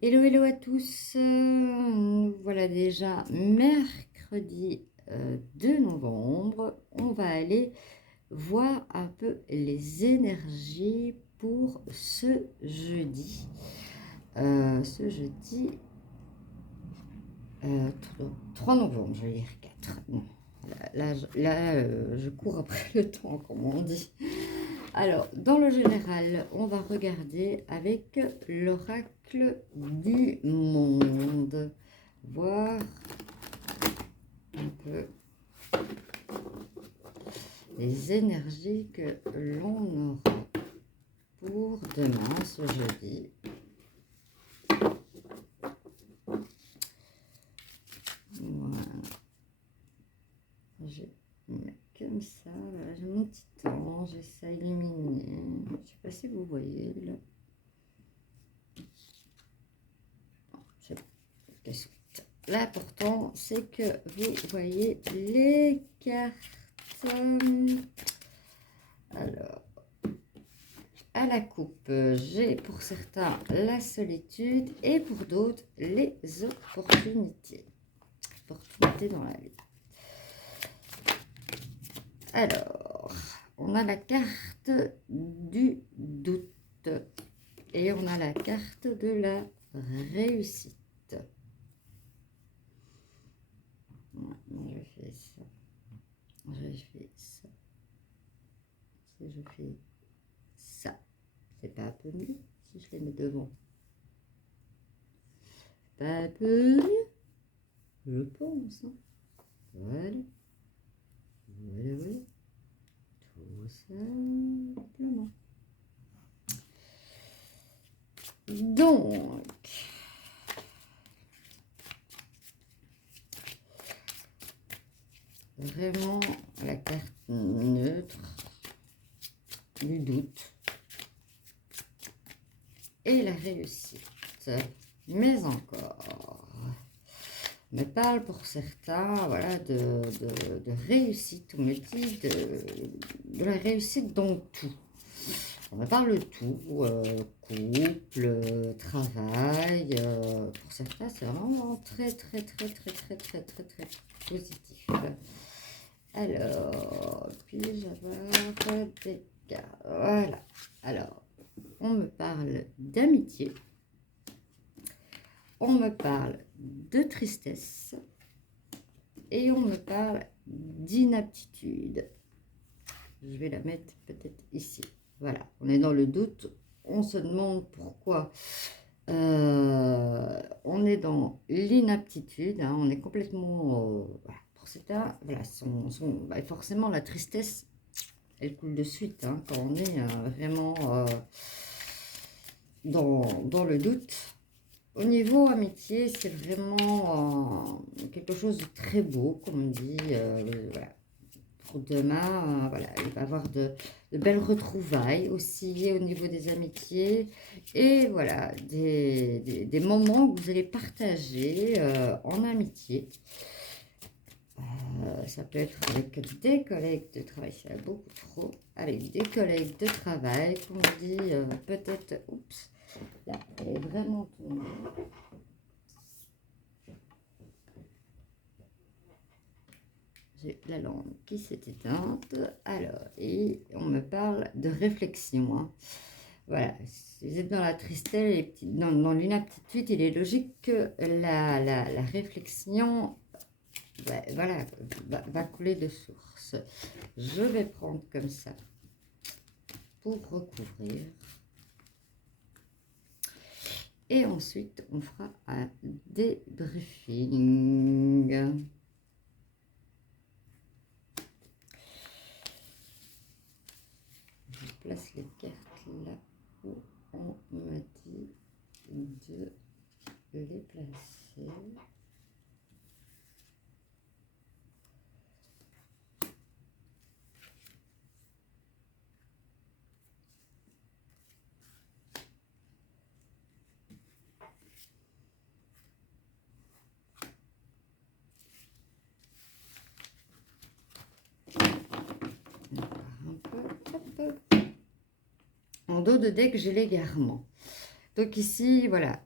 Hello, hello à tous. Nous voilà déjà mercredi 2 novembre. On va aller voir un peu les énergies pour ce jeudi. Ce jeudi 3 novembre, je vais dire 4. Non, je cours après le temps, comme on dit. Alors, dans le général, on va regarder avec l'oracle du monde. Voir un peu les énergies que l'on aura pour demain, ce jeudi. Voilà. Je mets comme ça, voilà, j'ai mon petit temps, j'ai ça illuminé. Je ne sais pas si vous voyez là. L'important, c'est que vous voyez les cartes. Alors, à la coupe, j'ai pour certains la solitude et pour d'autres les opportunités. Opportunités dans la vie. Alors, on a la carte du doute et on a la carte de la réussite. Je fais ça. Je fais ça. Si je fais ça, c'est pas un peu mieux si je les mets devant? Pas un peu mieux, je pense. Hein. Voilà. Voilà, voilà. Tout simplement. Donc, vraiment la carte neutre du doute et la réussite. Mais encore, on me parle pour certains, voilà, de réussite. On me dit de la réussite dans tout. On me parle de tout, couple, travail. Pour certains, c'est vraiment très, très, très, très, très, très, très, très positif. Alors, puis-je avoir des cas? Voilà. Alors, on me parle d'amitié. On me parle de tristesse. Et on me parle d'inaptitude. Je vais la mettre peut-être ici. Voilà, on est dans le doute. On se demande pourquoi. On est dans l'inaptitude. Hein, on est complètement... voilà, pour certains, voilà, forcément, la tristesse, elle coule de suite. Hein, quand on est vraiment dans le doute. Au niveau amitié, c'est vraiment quelque chose de très beau, comme on dit. Voilà. Pour demain, voilà, il va y avoir de belles retrouvailles aussi au niveau des amitiés. Et voilà, des moments que vous allez partager en amitié. Ça peut être avec des collègues de travail, c'est beaucoup trop. Avec des collègues de travail, comme on dit, peut-être... Oups, là, elle est vraiment tombée. J'ai la lampe qui s'est éteinte. Alors, et on me parle de réflexion. Hein. Voilà, si vous êtes dans la tristesse, dans l'inaptitude, il est logique que la réflexion voilà, va couler de source. Je vais prendre comme ça pour recouvrir. Et ensuite, on fera un débriefing. Je place les cartes là où on m'a dit de les placer. En dos de deck, j'ai l'égarement. Donc ici, voilà,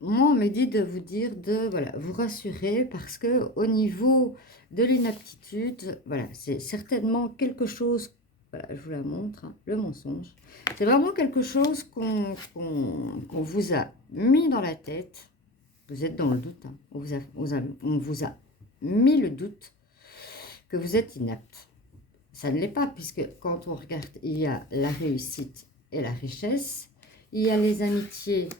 moi, on me dit de vous dire de voilà, vous rassurer parce que au niveau de l'inaptitude, voilà, c'est certainement quelque chose, voilà, je vous la montre, hein, le mensonge. C'est vraiment quelque chose qu'on vous a mis dans la tête. Vous êtes dans le doute, hein. On vous a mis le doute que vous êtes inapte. Ça ne l'est pas, puisque quand on regarde, il y a la réussite et la richesse, il y a les amitiés,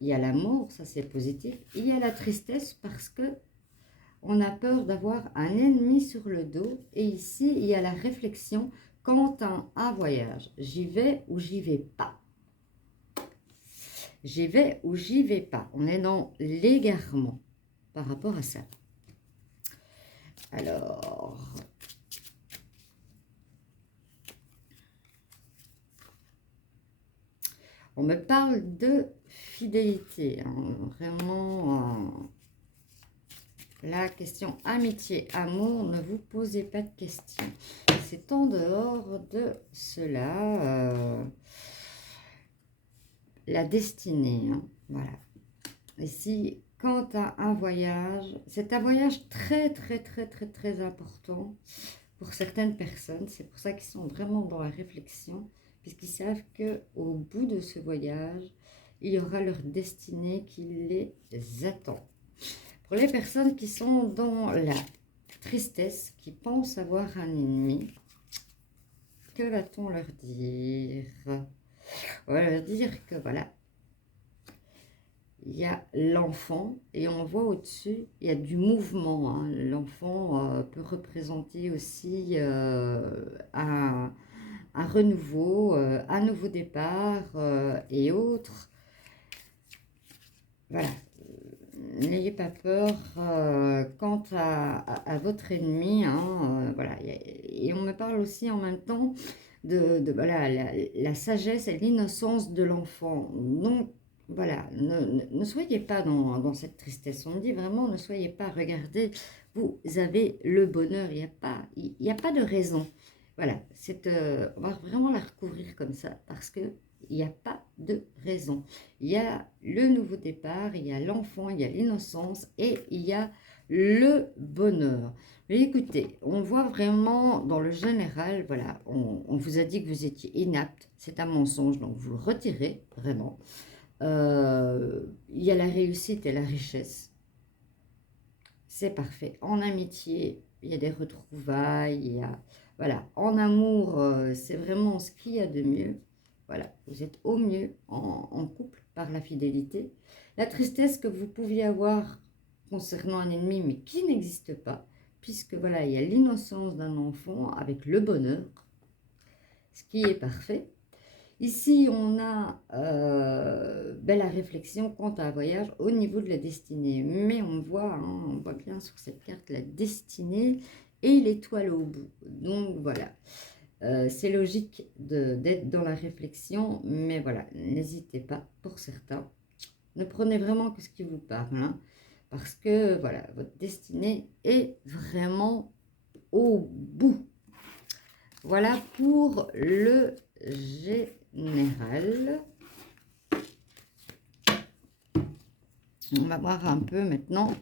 il y a l'amour, ça c'est positif, il y a la tristesse parce que on a peur d'avoir un ennemi sur le dos, et ici il y a la réflexion quant à un voyage. J'y vais ou j'y vais pas. J'y vais ou j'y vais pas. On est dans l'égarement par rapport à ça. Alors, on me parle de fidélité, hein, vraiment. La question amitié, amour, ne vous posez pas de questions. C'est en dehors de cela. La destinée, hein, voilà. Ici, quant à un voyage, c'est un voyage très, très, très, très, très important pour certaines personnes. C'est pour ça qu'ils sont vraiment dans la réflexion, puisqu'ils savent qu'au bout de ce voyage, il y aura leur destinée qui les attend. Pour les personnes qui sont dans la tristesse, qui pensent avoir un ennemi, que va-t-on leur dire? On va leur dire que voilà, il y a l'enfant et on voit au-dessus, il y a du mouvement, hein. L'enfant peut représenter aussi un renouveau, un nouveau départ et autres. Voilà. N'ayez pas peur quant à votre ennemi, hein, voilà. Et on me parle aussi en même temps de voilà, la sagesse et l'innocence de l'enfant. Donc, voilà, ne soyez pas dans cette tristesse. On me dit vraiment, ne soyez pas, regardez, vous avez le bonheur, il y a pas de raison. Voilà, on va vraiment la recouvrir comme ça parce que il n'y a pas de raison. Il y a le nouveau départ, il y a l'enfant, il y a l'innocence et il y a le bonheur. Mais écoutez, on voit vraiment dans le général, voilà, on vous a dit que vous étiez inapte, c'est un mensonge, donc vous le retirez, vraiment. Il y a la réussite et la richesse, c'est parfait. En amitié, il y a des retrouvailles, il y a, voilà, en amour, c'est vraiment ce qu'il y a de mieux. Voilà, vous êtes au mieux en couple par la fidélité. La tristesse que vous pouviez avoir concernant un ennemi, mais qui n'existe pas, puisque voilà, il y a l'innocence d'un enfant avec le bonheur, ce qui est parfait. Ici, on a la réflexion quant à un voyage au niveau de la destinée. Mais on voit bien sur cette carte la destinée et l'étoile au bout. Donc voilà. C'est logique d'être dans la réflexion, mais voilà, n'hésitez pas pour certains. Ne prenez vraiment que ce qui vous parle, hein, parce que voilà, votre destinée est vraiment au bout. Voilà pour le général. On va voir un peu maintenant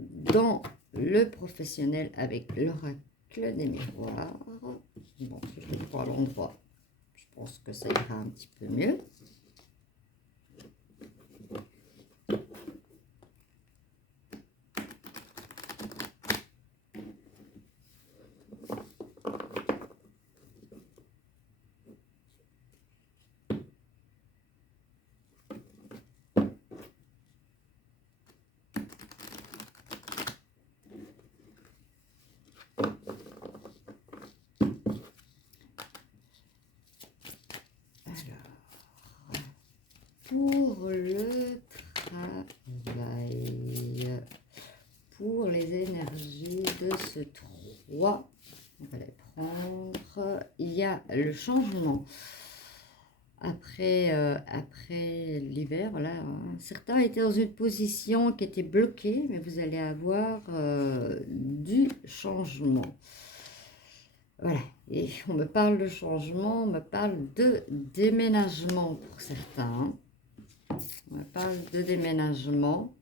dans le professionnel avec l'oracle des miroirs. Bon, si je le prends à l'endroit, je pense que ça ira un petit peu mieux. Pour le travail, pour les énergies de ce 3, on va les prendre. Il y a le changement après l'hiver. Voilà, hein. Certains étaient dans une position qui était bloquée, mais vous allez avoir du changement. Voilà, et on me parle de changement, on me parle de déménagement pour certains. On me parle de déménagement.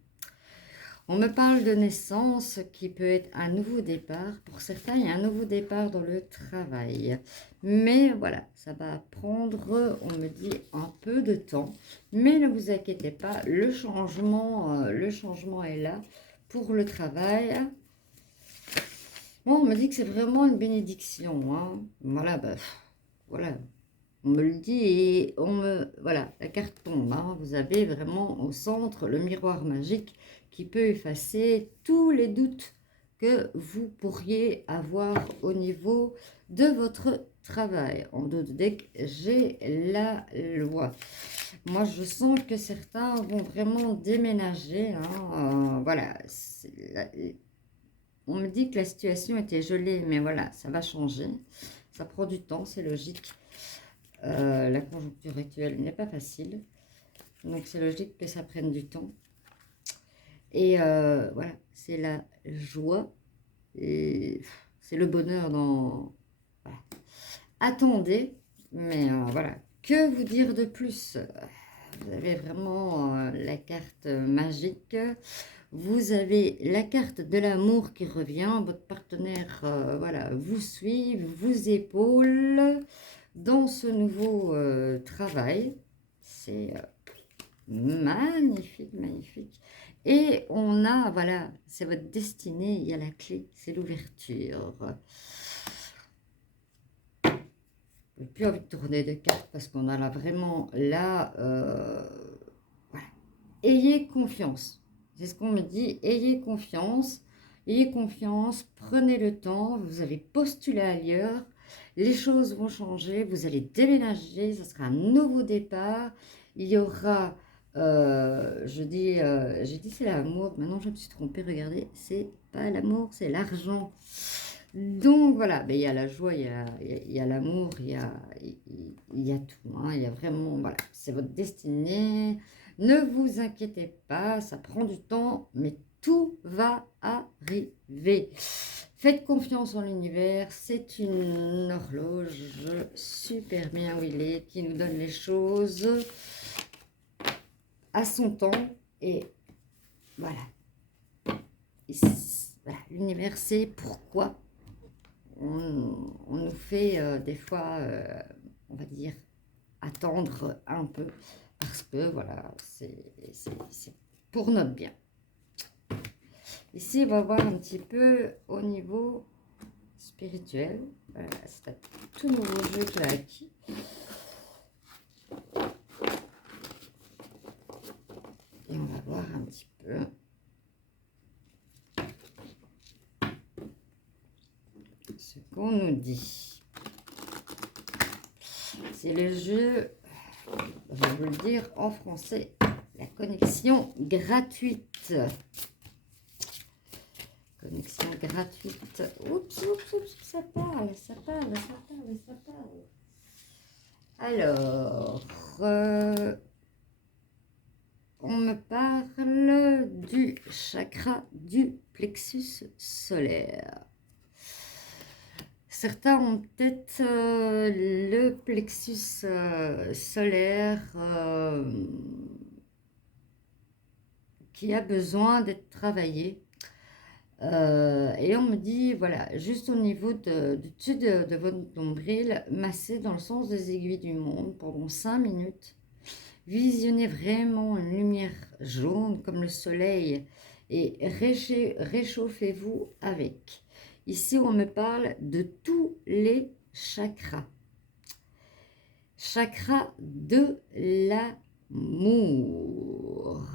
On me parle de naissance qui peut être un nouveau départ. Pour certains, il y a un nouveau départ dans le travail. Mais voilà, ça va prendre, on me dit, un peu de temps. Mais ne vous inquiétez pas, le changement est là pour le travail. Bon, on me dit que c'est vraiment une bénédiction. Hein. Voilà, bah, voilà. On me le dit et voilà, la carte tombe. Hein. Vous avez vraiment au centre le miroir magique qui peut effacer tous les doutes que vous pourriez avoir au niveau de votre travail. En dos de deck, j'ai la loi. Moi, je sens que certains vont vraiment déménager. Hein. Voilà, on me dit que la situation était gelée, mais voilà, ça va changer. Ça prend du temps, c'est logique. La conjoncture actuelle n'est pas facile. Donc, c'est logique que ça prenne du temps. Et voilà, c'est la joie. Et c'est le bonheur dans... Voilà. Attendez, mais voilà. Que vous dire de plus? Vous avez vraiment la carte magique. Vous avez la carte de l'amour qui revient. Votre partenaire, voilà, vous suit, vous épaule dans ce nouveau travail. C'est magnifique, magnifique. Et on a, voilà, c'est votre destinée, il y a la clé, c'est l'ouverture. Je n'ai plus envie de tourner de cartes parce qu'on a là vraiment là, voilà. Ayez confiance. C'est ce qu'on me dit, ayez confiance, prenez le temps, vous avez postulé ailleurs, les choses vont changer, vous allez déménager, ça sera un nouveau départ, il y aura, j'ai dit c'est l'amour, maintenant je me suis trompée, regardez, c'est pas l'amour, c'est l'argent. Donc voilà, ben, il y a la joie, il y a l'amour, il y a tout, hein, il y a vraiment, voilà, c'est votre destinée. Ne vous inquiétez pas, ça prend du temps, mais tout va arriver. Faites confiance en l'univers, c'est une horloge super bien huilée qui nous donne les choses à son temps. Et voilà, voilà, l'univers sait pourquoi on nous fait des fois, on va dire, attendre un peu. Parce que voilà, c'est pour notre bien. Ici, on va voir un petit peu au niveau spirituel. Voilà, c'est un tout nouveau jeu que j'ai acquis. Et on va voir un petit peu ce qu'on nous dit. C'est le jeu, je vais vous le dire en français, la connexion gratuite. Connexion gratuite. Oups, oups, oups, ça parle. Alors, on me parle du chakra du plexus solaire. Certains ont peut-être le plexus solaire qui a besoin d'être travaillé. Et on me dit, voilà, juste au niveau du dessus de votre nombril, masser dans le sens des aiguilles du monde pendant 5 minutes. Visionnez vraiment une lumière jaune comme le soleil et réchauffez-vous avec. Ici, on me parle de tous les chakras. Chakra de l'amour.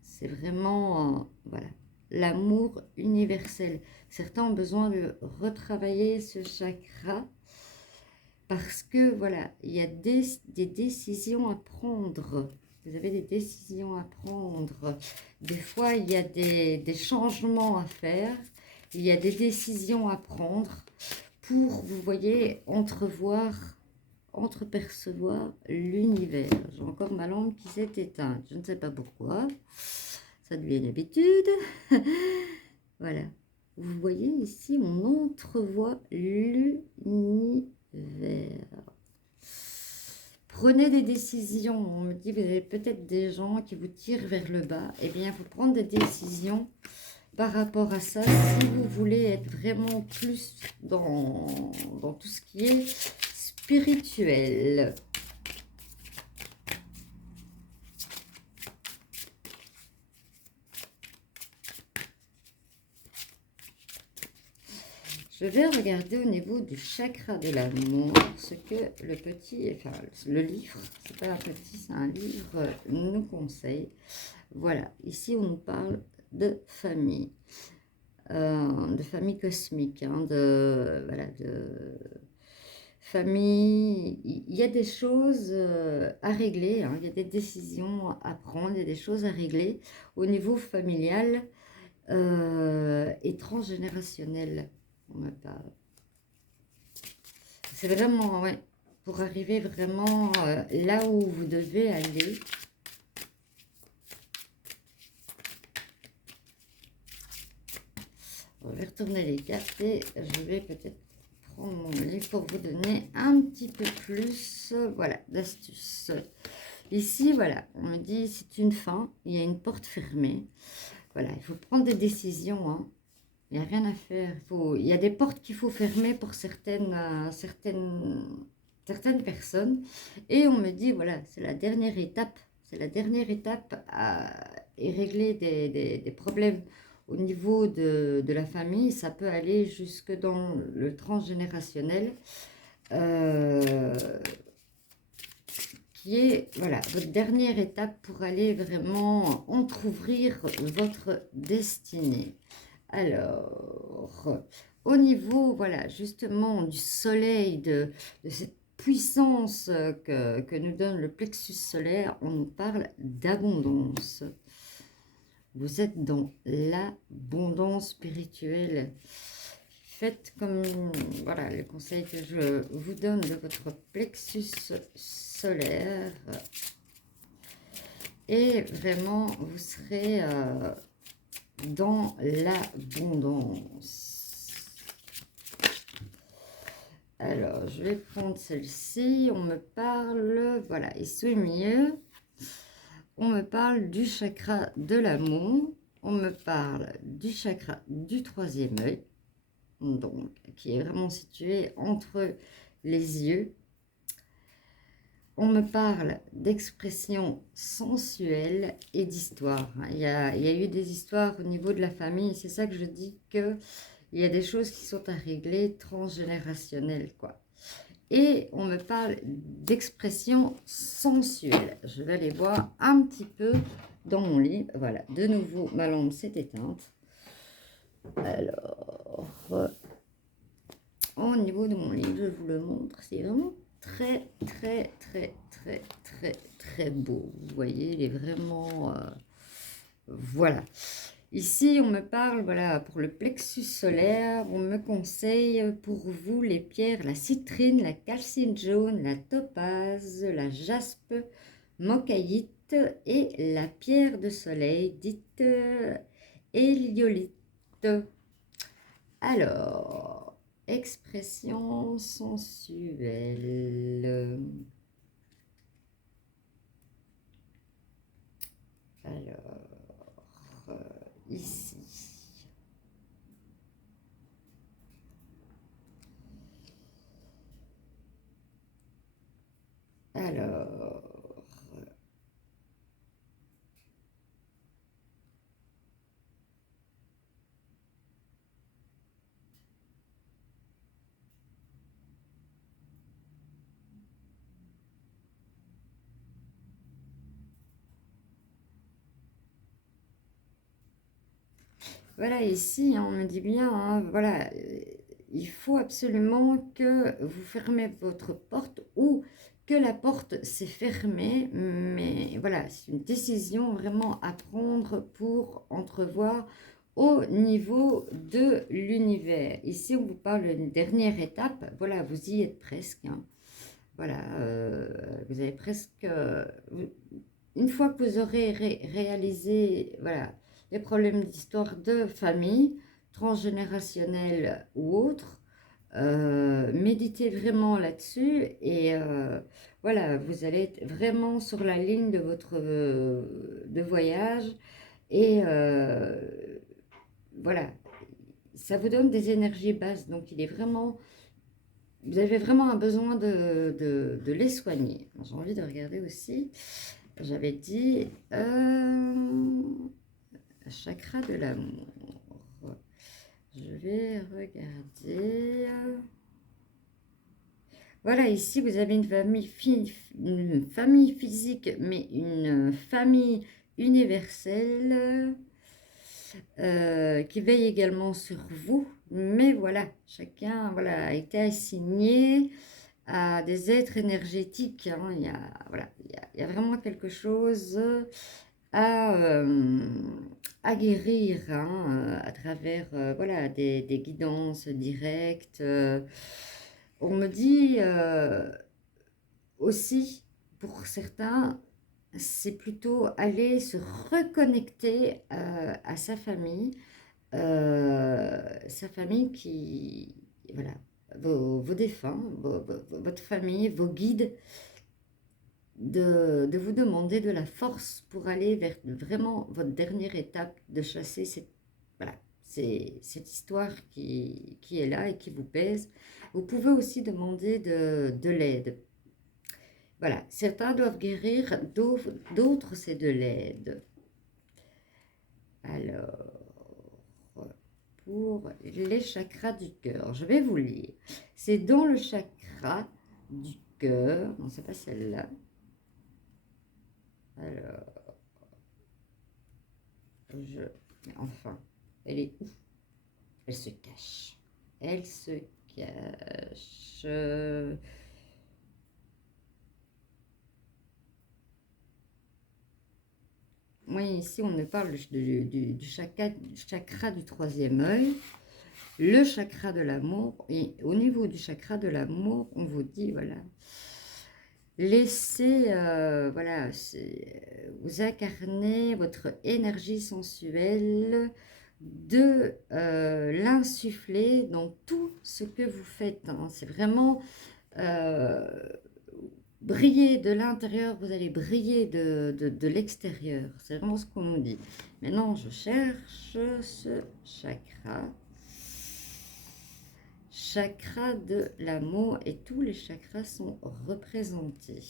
C'est vraiment, voilà, l'amour universel. Certains ont besoin de retravailler ce chakra parce que, voilà, il y a des décisions à prendre. Vous avez des décisions à prendre. Des fois, il y a des changements à faire. Il y a des décisions à prendre pour, vous voyez, entrepercevoir l'univers. J'ai encore ma lampe qui s'est éteinte. Je ne sais pas pourquoi. Ça devient une habitude. Voilà. Vous voyez ici, on entrevoit l'univers. prenez des décisions. On me dit, vous avez peut-être des gens qui vous tirent vers le bas. Eh bien, il faut prendre des décisions par rapport à ça, si vous voulez être vraiment plus dans tout ce qui est spirituel. Je vais regarder au niveau du chakra de l'amour ce que le petit, enfin le livre, c'est pas un petit, c'est un livre, nous conseille. Voilà, ici on nous parle de famille cosmique, hein, voilà, de famille. Il y a des choses à régler, hein, il y a des décisions à prendre, il y a des choses à régler au niveau familial et transgénérationnel. On me parle. C'est vraiment, ouais, pour arriver vraiment là où vous devez aller. On va retourner les cartes et je vais peut-être prendre mon livre pour vous donner un petit peu plus, voilà, d'astuces. Ici, voilà, on me dit c'est une fin, il y a une porte fermée. Voilà, il faut prendre des décisions, hein. Il n'y a rien à faire. Il y a des portes qu'il faut fermer pour certaines personnes. Et on me dit, voilà, c'est la dernière étape. C'est la dernière étape et régler des problèmes au niveau de la famille. Ça peut aller jusque dans le transgénérationnel. Qui est, voilà, votre dernière étape pour aller vraiment entrouvrir votre destinée. Alors, au niveau, voilà, justement, du soleil, de cette puissance que nous donne le plexus solaire, on nous parle d'abondance. Vous êtes dans l'abondance spirituelle. Faites comme, voilà, le conseil que je vous donne de votre plexus solaire. Et vraiment, vous serez dans l'abondance. Alors, je vais prendre celle-ci. On me parle, voilà, et sous le milieu, on me parle du chakra de l'amour. On me parle du chakra du troisième œil, donc qui est vraiment situé entre les yeux. On me parle d'expression sensuelle et d'histoire. Il y a eu des histoires au niveau de la famille. C'est ça que je dis qu'il y a des choses qui sont à régler transgénérationnelles, quoi. Et on me parle d'expression sensuelle. Je vais aller voir un petit peu dans mon livre. Voilà, de nouveau, ma lampe s'est éteinte. Alors, au niveau de mon livre, je vous le montre. C'est vraiment très beau. Vous voyez, il est vraiment... voilà. Ici, on me parle, voilà, pour le plexus solaire, on me conseille pour vous les pierres, la citrine, la calcine jaune, la topaze, la jaspe, mocaïte et la pierre de soleil, dite héliolite. Alors, expression sensuelle. Alors, ici. Alors, voilà, ici, on me dit bien, hein, voilà, il faut absolument que vous fermez votre porte ou que la porte s'est fermée, mais voilà, c'est une décision vraiment à prendre pour entrevoir au niveau de l'univers. Ici, on vous parle d'une dernière étape, voilà, vous y êtes presque, hein. Voilà, vous avez presque, une fois que vous aurez réalisé, voilà, les problèmes d'histoire de famille, transgénérationnelle ou autre, méditez vraiment là-dessus et voilà, vous allez être vraiment sur la ligne de votre de voyage et voilà, ça vous donne des énergies basses, donc il est vraiment, vous avez vraiment un besoin de les soigner. J'ai envie de regarder aussi, j'avais dit chakra de l'amour. Je vais regarder. Voilà, ici vous avez une famille physique, mais une famille universelle qui veille également sur vous. Mais voilà, chacun voilà, a été assigné à des êtres énergétiques. Hein. Voilà, il y a vraiment quelque chose à, guérir hein, à travers voilà, des guidances directes. On me dit aussi, pour certains, c'est plutôt aller se reconnecter à sa famille qui, voilà, vos défunts, votre famille, vos guides, de vous demander de la force pour aller vers vraiment votre dernière étape, de chasser voilà, cette histoire qui est là et qui vous pèse. Vous pouvez aussi demander de l'aide. Voilà, certains doivent guérir, d'autres c'est de l'aide. Alors, pour les chakras du cœur, je vais vous lire. C'est dans le chakra du cœur, non c'est pas celle-là. Alors, enfin, elle est où? Elle se cache. Elle se cache. Oui, ici on me parle du chakra du troisième œil, le chakra de l'amour. Et au niveau du chakra de l'amour, on vous dit, voilà, laissez, voilà, vous incarnez votre énergie sensuelle, de l'insuffler dans tout ce que vous faites. Hein. C'est vraiment briller de l'intérieur, vous allez briller de l'extérieur. C'est vraiment ce qu'on nous dit. Maintenant, je cherche ce chakra. Chakra de l'amour, et tous les chakras sont représentés.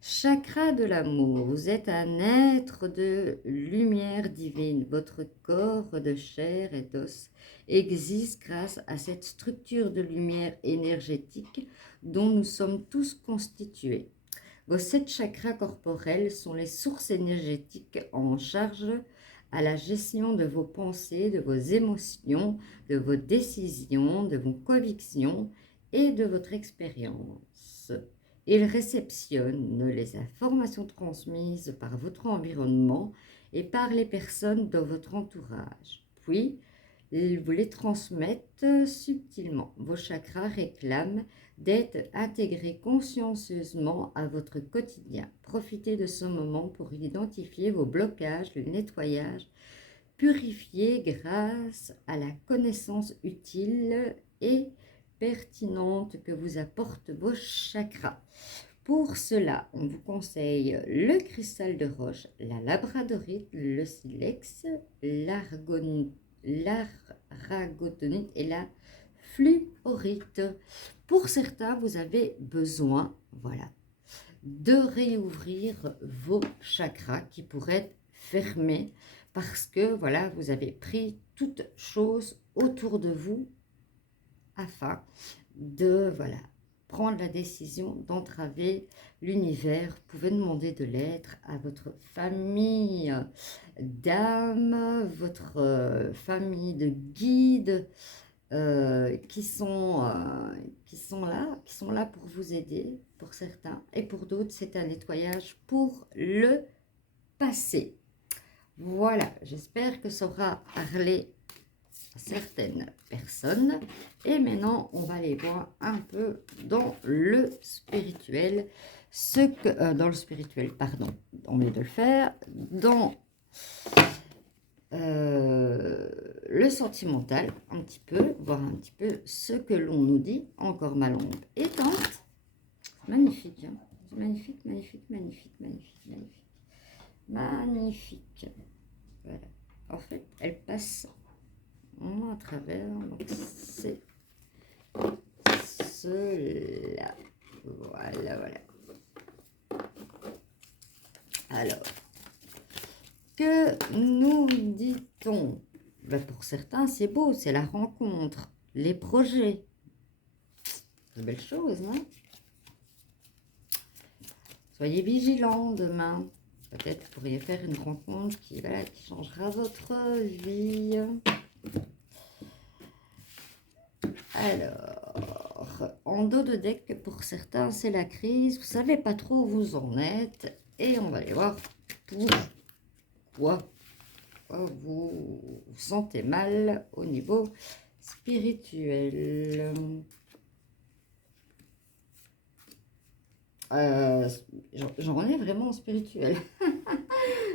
Chakra de l'amour, vous êtes un être de lumière divine. Votre corps de chair et d'os existe grâce à cette structure de lumière énergétique dont nous sommes tous constitués. Vos 7 chakras corporels sont les sources énergétiques en charge à la gestion de vos pensées, de vos émotions, de vos décisions, de vos convictions et de votre expérience. Ils réceptionnent les informations transmises par votre environnement et par les personnes dans votre entourage. Puis, ils vous les transmettent subtilement. Vos chakras réclament d'être intégrés consciencieusement à votre quotidien. Profitez de ce moment pour identifier vos blocages, le nettoyage, purifier grâce à la connaissance utile et pertinente que vous apportent vos chakras. Pour cela, on vous conseille le cristal de roche, la labradorite, le silex, l'arragonite et la fluorite. Pour certains, vous avez besoin, voilà, de réouvrir vos chakras qui pourraient être fermés parce que, voilà, vous avez pris toute chose autour de vous afin de, voilà, prendre la décision d'entraver l'univers. Vous pouvez demander de l'aide à votre famille d'âme, votre famille de guides qui sont là pour vous aider, pour certains, et pour d'autres, c'est un nettoyage pour le passé. Voilà, j'espère que ça aura parlé à certaines personnes. Et maintenant, on va aller voir un peu dans le spirituel, dans le spirituel, pardon, on vient de le faire, dans le sentimental, un petit peu, voir un petit peu ce que l'on nous dit. Encore ma lampe éteinte. Magnifique, hein. Magnifique, magnifique, magnifique, magnifique, magnifique. Magnifique. Voilà. En fait, elle passe à travers. Donc, c'est cela. Voilà, voilà. Alors, que nous dit-on? Ben, pour certains, c'est beau, c'est la rencontre, les projets. C'est une belle chose, hein? Soyez vigilants demain. Peut-être vous pourriez faire une rencontre qui, voilà, qui changera votre vie. Alors, en dos de deck, pour certains, c'est la crise. Vous ne savez pas trop où vous en êtes. Et on va aller voir pourquoi vous vous sentez mal au niveau spirituel. J'en ai vraiment spirituel.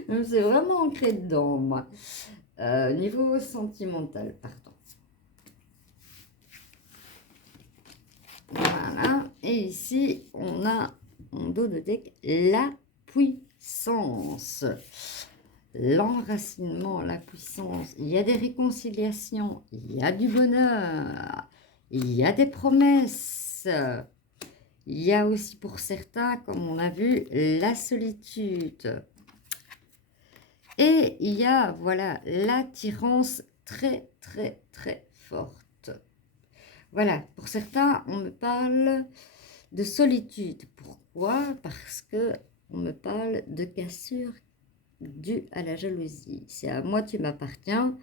C'est vraiment ancré dedans, moi. Niveau sentimental, pardon. Voilà. Et ici, on a en dos de deck la puissance. L'enracinement, la puissance. Il y a des réconciliations, il y a du bonheur, il y a des promesses. Il y a aussi pour certains, comme on a vu, la solitude. Et il y a, voilà, l'attirance très, très, très forte. Voilà, pour certains, on me parle de solitude. Pourquoi? Parce que on me parle de cassure due à la jalousie. C'est à moi, tu m'appartiens.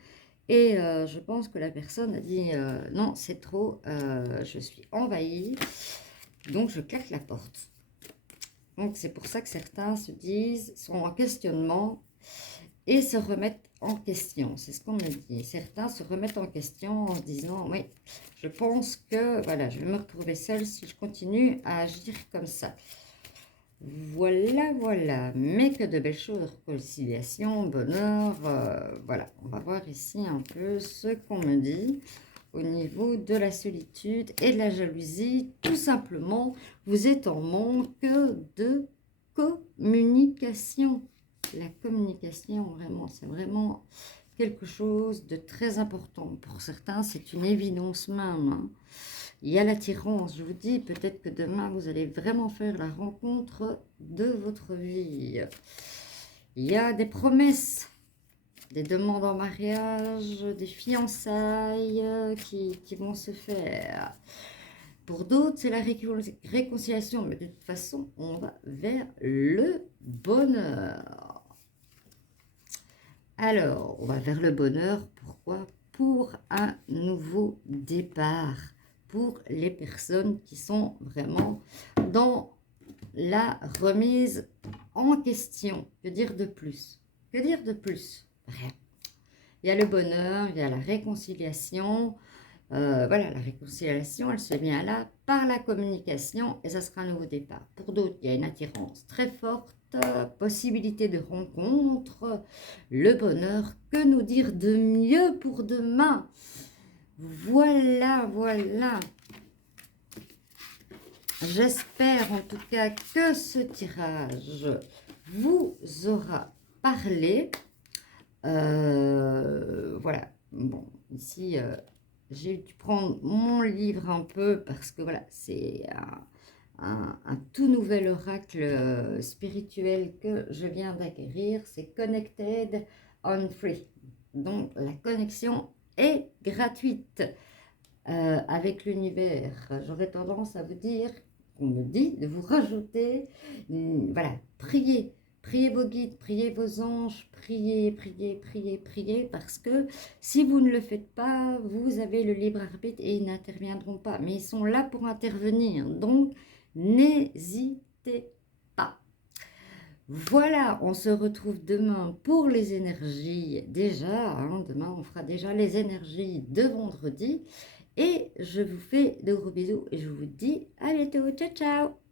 Et je pense que la personne a dit non, c'est trop, je suis envahie. Donc, je claque la porte. Donc, c'est pour ça que certains se disent, sont en questionnement et se remettent en question. C'est ce qu'on me dit. Certains se remettent en question en se disant, oui, je pense que, voilà, je vais me retrouver seule si je continue à agir comme ça. Voilà, voilà. Mais que de belles choses, conciliation, bonheur, voilà. On va voir ici un peu ce qu'on me dit. Au niveau de la solitude et de la jalousie, tout simplement, vous êtes en manque de communication. La communication, vraiment, c'est vraiment quelque chose de très important. Pour certains, c'est une évidence même, hein. Il y a l'attirance, je vous dis, peut-être que demain, vous allez vraiment faire la rencontre de votre vie. Il y a des promesses, des demandes en mariage, des fiançailles qui vont se faire. Pour d'autres, c'est la réconciliation, mais de toute façon, on va vers le bonheur. Alors, on va vers le bonheur, pourquoi? Pour un nouveau départ, pour les personnes qui sont vraiment dans la remise en question. Que dire de plus? Que dire de plus? Rien. Il y a le bonheur, il y a la réconciliation. Voilà, la réconciliation, elle se fait bien là par la communication et ça sera un nouveau départ. Pour d'autres, il y a une attirance très forte, possibilité de rencontre, le bonheur. Que nous dire de mieux pour demain? Voilà, voilà. J'espère en tout cas que ce tirage vous aura parlé. Voilà, bon, ici, j'ai dû prendre mon livre un peu parce que voilà, c'est un tout nouvel oracle spirituel que je viens d'acquérir. C'est Connected on Free. Donc, la connexion est gratuite avec l'univers. J'aurais tendance à vous dire, on me dit, de vous rajouter, voilà, priez. Priez vos guides, priez vos anges, priez, priez, priez, priez, parce que si vous ne le faites pas, vous avez le libre arbitre et ils n'interviendront pas. Mais ils sont là pour intervenir, donc n'hésitez pas. Voilà, on se retrouve demain pour les énergies. Déjà, hein, demain on fera déjà les énergies de vendredi. Et je vous fais de gros bisous et je vous dis à bientôt. Ciao, ciao!